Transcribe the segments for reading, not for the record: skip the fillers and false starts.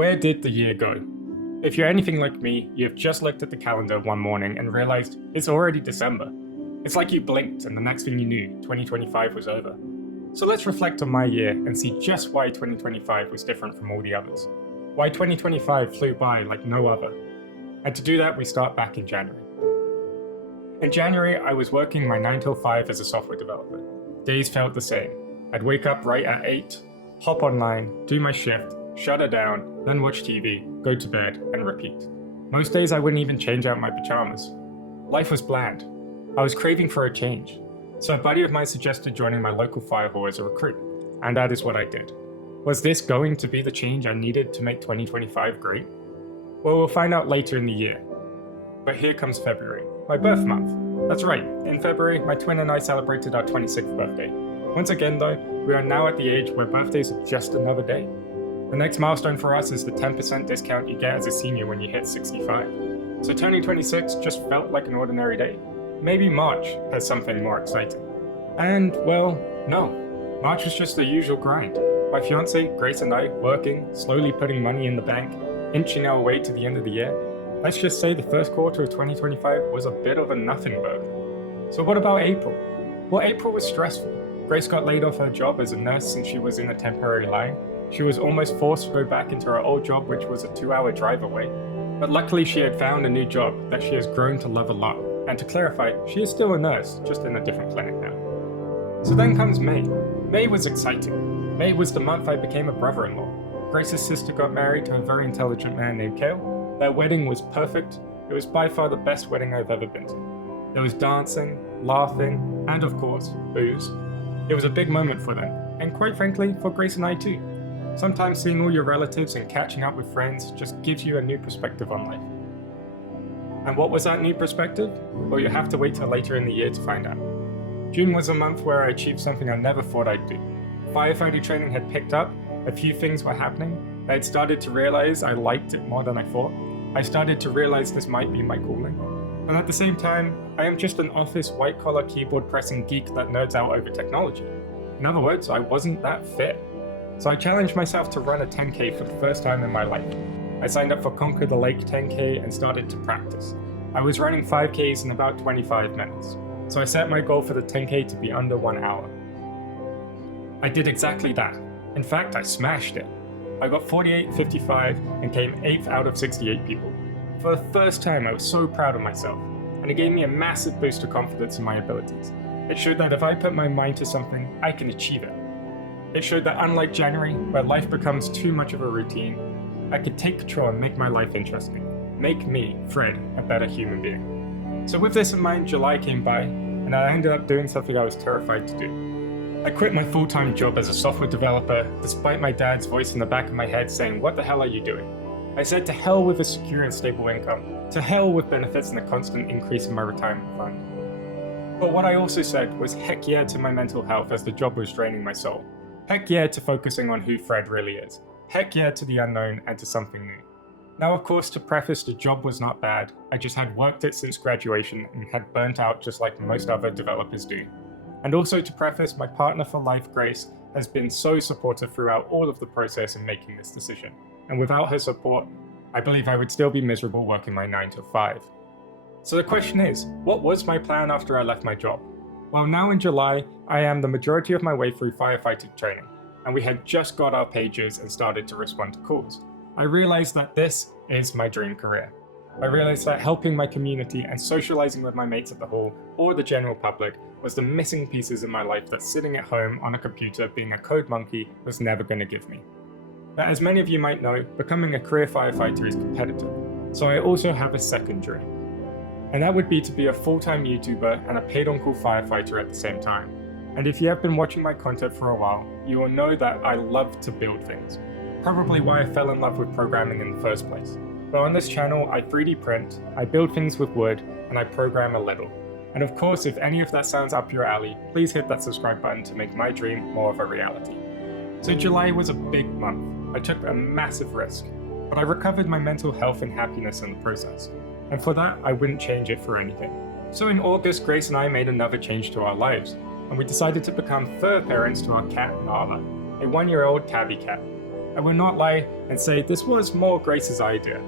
Where did the year go? If you're anything like me, you've just looked at the calendar one morning and realized it's already December. It's like you blinked and the next thing you knew, 2025 was over. So let's reflect on my year and see just why 2025 was different from all the others. Why 2025 flew by like no other. And to do that, we start back in January. In January, I was working my 9 till 5 as a software developer. Days felt the same. I'd wake up right at 8, hop online, do my shift, shut it down, then watch TV, go to bed, and repeat. Most days I wouldn't even change out my pajamas. Life was bland. I was craving for a change. So a buddy of mine suggested joining my local fire hall as a recruit, and that is what I did. Was this going to be the change I needed to make 2025 great? Well, we'll find out later in the year. But here comes February, my birth month. That's right, in February, my twin and I celebrated our 26th birthday. Once again though, we are now at the age where birthdays are just another day. The next milestone for us is the 10% discount you get as a senior when you hit 65. So turning 26 just felt like an ordinary day. Maybe March has something more exciting. And, well, no. March was just the usual grind. My fiancée, Grace, and I working, slowly putting money in the bank, inching our way to the end of the year. Let's just say the first quarter of 2025 was a bit of a nothing burger. So what about April? Well, April was stressful. Grace got laid off her job as a nurse since she was in a temporary line. She was almost forced to go back into her old job, which was a 2-hour drive away. But luckily she had found a new job that she has grown to love a lot. And to clarify, she is still a nurse, just in a different clinic now. So then comes May. May was exciting. May was the month I became a brother-in-law. Grace's sister got married to a very intelligent man named Kale. Their wedding was perfect. It was by far the best wedding I've ever been to. There was dancing, laughing, and of course, booze. It was a big moment for them, and quite frankly, for Grace and I too. Sometimes seeing all your relatives and catching up with friends just gives you a new perspective on life. And what was that new perspective? Well, you have to wait till later in the year to find out. June was a month where I achieved something I never thought I'd do. Firefighter training had picked up, a few things were happening. I had started to realize I liked it more than I thought. I started to realize this might be my calling. And at the same time, I am just an office white-collar keyboard pressing geek that nerds out over technology. In other words, I wasn't that fit. So I challenged myself to run a 10K for the first time in my life. I signed up for Conquer the Lake 10K and started to practice. I was running 5Ks in about 25 minutes. So I set my goal for the 10K to be under 1 hour. I did exactly that. In fact, I smashed it. I got 48.55 and came 8th out of 68 people. For the first time, I was so proud of myself, and it gave me a massive boost of confidence in my abilities. It showed that if I put my mind to something, I can achieve it. It showed that unlike January, where life becomes too much of a routine, I could take control and make my life interesting. Make me, Fred, a better human being. So with this in mind, July came by, and I ended up doing something I was terrified to do. I quit my full-time job as a software developer, despite my dad's voice in the back of my head saying, "What the hell are you doing?" I said to hell with a secure and stable income, to hell with benefits and a constant increase in my retirement fund. But what I also said was heck yeah to my mental health as the job was draining my soul. Heck yeah to focusing on who Fred really is. Heck yeah to the unknown and to something new. Now of course, to preface, the job was not bad. I just had worked it since graduation and had burnt out just like most other developers do. And also to preface, my partner for life, Grace, has been so supportive throughout all of the process in making this decision. And without her support, I believe I would still be miserable working my 9 to 5. So the question is, what was my plan after I left my job? Well, now in July, I am the majority of my way through firefighter training, and we had just got our pages and started to respond to calls. I realized that this is my dream career. I realized that helping my community and socializing with my mates at the hall or the general public was the missing pieces in my life that sitting at home on a computer being a code monkey was never going to give me. But as many of you might know, becoming a career firefighter is competitive, so I also have a second dream. And that would be to be a full-time YouTuber and a paid-on-call firefighter at the same time. And if you have been watching my content for a while, you will know that I love to build things. Probably why I fell in love with programming in the first place. But on this channel, I 3D print, I build things with wood, and I program a little. And of course, if any of that sounds up your alley, please hit that subscribe button to make my dream more of a reality. So July was a big month. I took a massive risk, but I recovered my mental health and happiness in the process. And for that, I wouldn't change it for anything. So in August, Grace and I made another change to our lives, and we decided to become fur parents to our cat, Nala, a 1-year-old tabby cat. I will not lie and say this was more Grace's idea.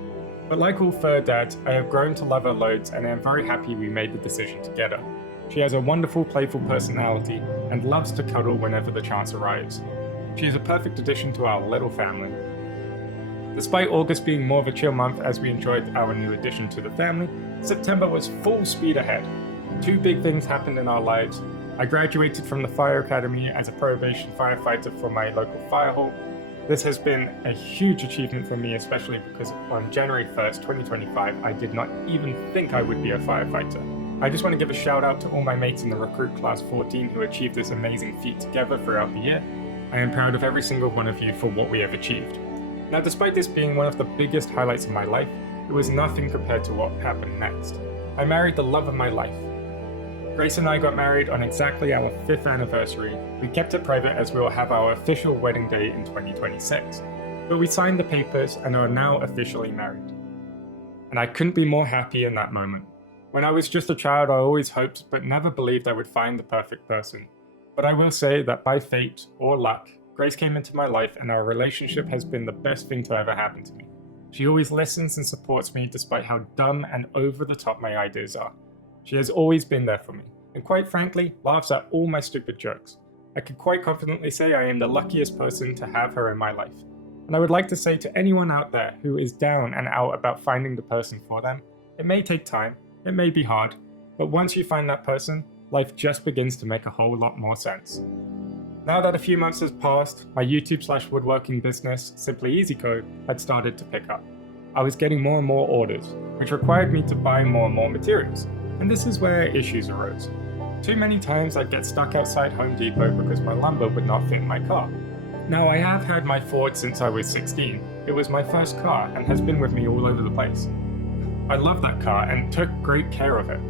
But like all fur dads, I have grown to love her loads and I am very happy we made the decision together. She has a wonderful, playful personality and loves to cuddle whenever the chance arrives. She is a perfect addition to our little family. Despite August being more of a chill month as we enjoyed our new addition to the family, September was full speed ahead. 2 big things happened in our lives. I graduated from the Fire Academy as a probation firefighter for my local fire hall. This has been a huge achievement for me, especially because on January 1st, 2025, I did not even think I would be a firefighter. I just want to give a shout out to all my mates in the recruit class 14 who achieved this amazing feat together throughout the year. I am proud of every single one of you for what we have achieved. Now, despite this being one of the biggest highlights of my life, it was nothing compared to what happened next. I married the love of my life. Grace and I got married on exactly our 5th anniversary. We kept it private as we will have our official wedding day in 2026. But we signed the papers and are now officially married. And I couldn't be more happy in that moment. When I was just a child, I always hoped but never believed I would find the perfect person. But I will say that by fate or luck, Grace came into my life and our relationship has been the best thing to ever happen to me. She always listens and supports me despite how dumb and over the top my ideas are. She has always been there for me, and quite frankly, laughs at all my stupid jokes. I can quite confidently say I am the luckiest person to have her in my life. And I would like to say to anyone out there who is down and out about finding the person for them, it may take time, it may be hard, but once you find that person, life just begins to make a whole lot more sense. Now that a few months has passed, my YouTube/woodworking business, Simply Easy Co, had started to pick up. I was getting more and more orders, which required me to buy more and more materials. And this is where issues arose. Too many times I'd get stuck outside Home Depot because my lumber would not fit in my car. Now I have had my Ford since I was 16. It was my first car and has been with me all over the place. I love that car and took great care of it.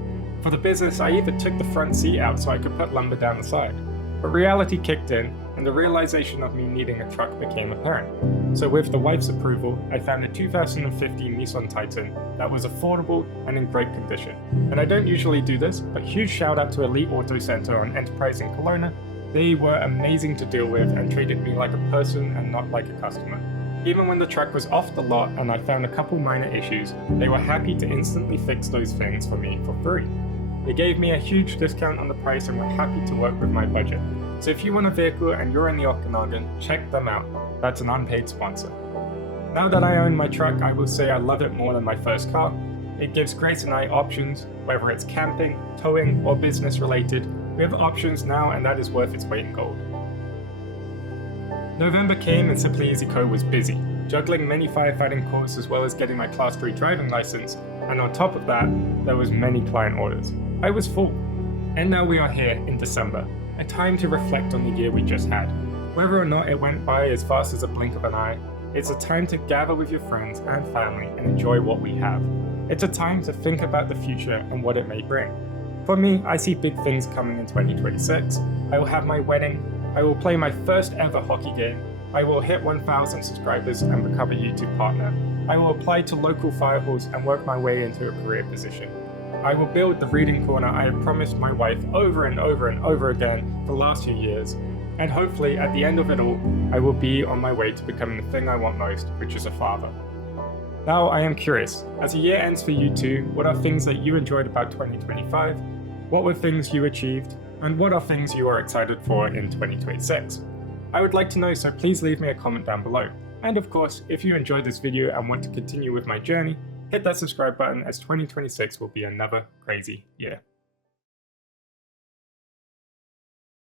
For the business, I even took the front seat out so I could put lumber down the side. But reality kicked in and the realization of me needing a truck became apparent. So with the wife's approval, I found a 2015 Nissan Titan that was affordable and in great condition. And I don't usually do this, but huge shout out to Elite Auto Center on Enterprise in Kelowna. They were amazing to deal with and treated me like a person and not like a customer. Even when the truck was off the lot and I found a couple minor issues, they were happy to instantly fix those things for me for free. They gave me a huge discount on the price and were happy to work with my budget. So if you want a vehicle and you're in the Okanagan, check them out. That's an unpaid sponsor. Now that I own my truck, I will say I love it more than my first car. It gives Grace and I options, whether it's camping, towing, or business related. We have options now and that is worth its weight in gold. November came and Simply Easy Co was busy, juggling many firefighting calls as well as getting my Class 3 driving license, and on top of that, there was many client orders. I was full. And now we are here in December, a time to reflect on the year we just had. Whether or not it went by as fast as a blink of an eye, it's a time to gather with your friends and family and enjoy what we have. It's a time to think about the future and what it may bring. For me, I see big things coming in 2026. I will have my wedding. I will play my first ever hockey game. I will hit 1,000 subscribers and become a YouTube partner. I will apply to local fire halls and work my way into a career position. I will build the reading corner I have promised my wife over and over and over again for the last few years. And hopefully at the end of it all, I will be on my way to becoming the thing I want most, which is a father. Now I am curious, as the year ends for you two, what are things that you enjoyed about 2025? What were things you achieved? And what are things you are excited for in 2026? I would like to know, so please leave me a comment down below. And of course, if you enjoyed this video and want to continue with my journey, hit that subscribe button as 2026 will be another crazy year.